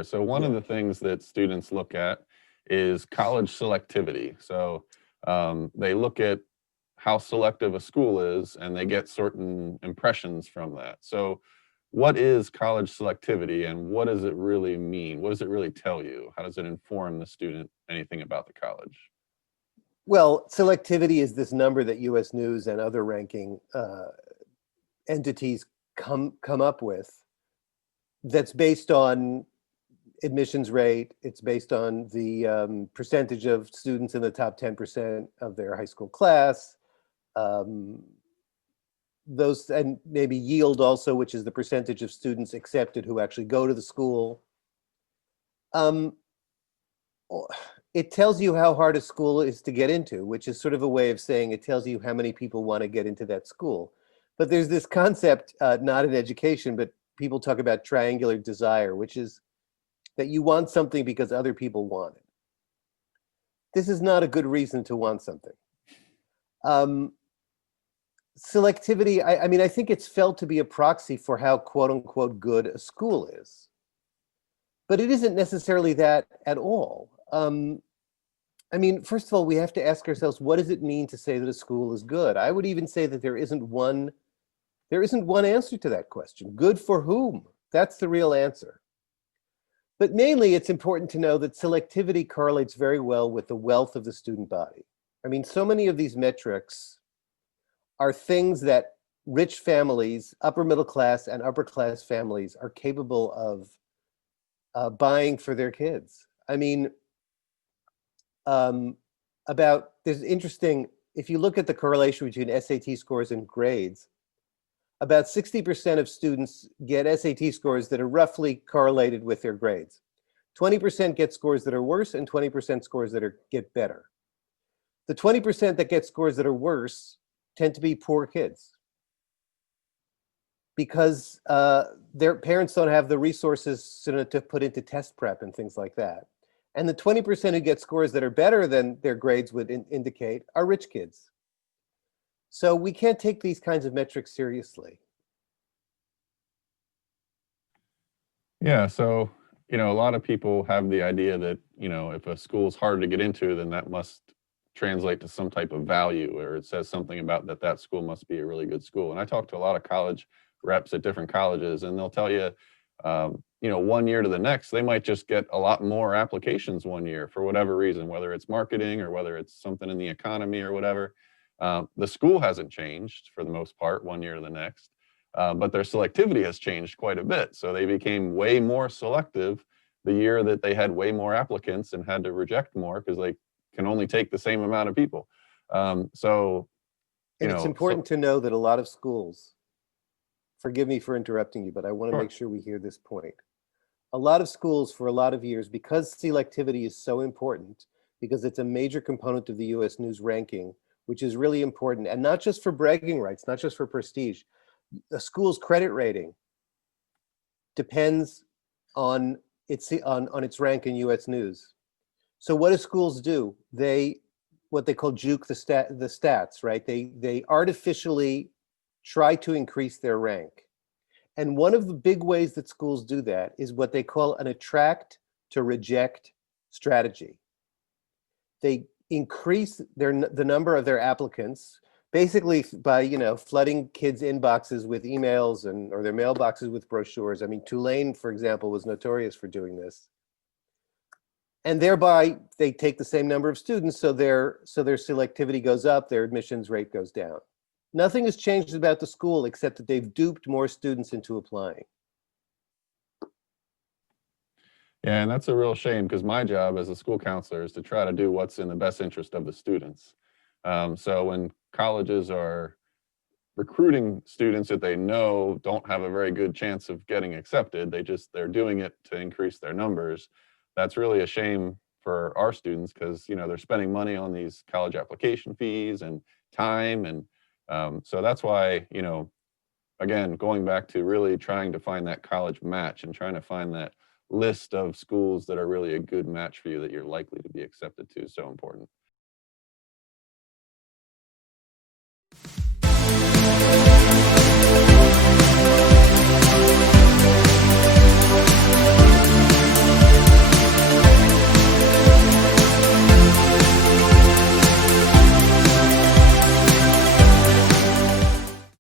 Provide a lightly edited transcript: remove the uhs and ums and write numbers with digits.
there. So one Yeah. of the things that students look at is college selectivity. So they look at how selective a school is and they get certain impressions from that. So what is college selectivity and what does it really mean? What does it really tell you? How does it inform the student anything about the college? Well, selectivity is this number that U.S. News and other ranking entities come up with that's based on admissions rate. It's based on the percentage of students in the top 10% of their high school class. Um, those, and maybe yield also, which is the percentage of students accepted who actually go to the school. Um, it tells you how hard a school is to get into, which is sort of a way of saying it tells you how many people want to get into that school. But there's this concept, not in education, but people talk about triangular desire, which is that you want something because other people want it. This is not a good reason to want something. Selectivity, I mean, I think it's felt to be a proxy for how quote unquote good a school is. But it isn't necessarily that at all. I mean, first of all, we have to ask ourselves, what does it mean to say that a school is good? I would even say that there isn't one answer to that question. Good for whom? That's the real answer. But mainly, it's important to know that selectivity correlates very well with the wealth of the student body. I mean, so many of these metrics are things that rich families, upper middle class and upper class families are capable of buying for their kids. I mean, there's interesting, if you look at the correlation between SAT scores and grades, about 60% of students get SAT scores that are roughly correlated with their grades. 20% get scores that are worse and 20% scores that get better. The 20% that get scores that are worse tend to be poor kids because their parents don't have the resources to put into test prep and things like that. And the 20% who get scores that are better than their grades would indicate are rich kids. So we can't take these kinds of metrics seriously. Yeah, so, a lot of people have the idea that, if a school's hard to get into, then that must translate to some type of value, or it says something about that school must be a really good school. And I talk to a lot of college reps at different colleges, and they'll tell you, one year to the next, they might just get a lot more applications one year for whatever reason, whether it's marketing or whether it's something in the economy or whatever. The school hasn't changed for the most part one year to the next. But their selectivity has changed quite a bit. So they became way more selective the year that they had way more applicants and had to reject more because they can only take the same amount of people. So, And it's important to know that a lot of schools, forgive me for interrupting you, but I want to sure. make sure we hear this point. A lot of schools for a lot of years, because selectivity is so important, because it's a major component of the US News ranking, which is really important, and not just for bragging rights, not just for prestige. A school's credit rating depends on its rank in US News. So what do schools do? What they call juke the stats, right? They artificially try to increase their rank. And one of the big ways that schools do that is what they call an attract to reject strategy. They increase the number of their applicants, basically by flooding kids' inboxes with emails or their mailboxes with brochures. I mean, Tulane, for example, was notorious for doing this. And thereby, they take the same number of students, so their selectivity goes up, their admissions rate goes down. Nothing has changed about the school except that they've duped more students into applying. Yeah, and that's a real shame because my job as a school counselor is to try to do what's in the best interest of the students. So when colleges are recruiting students that they know don't have a very good chance of getting accepted, they're doing it to increase their numbers. That's really a shame for our students because they're spending money on these college application fees and time, and so that's why again, going back to really trying to find that college match and trying to find that list of schools that are really a good match for you that you're likely to be accepted to is so important.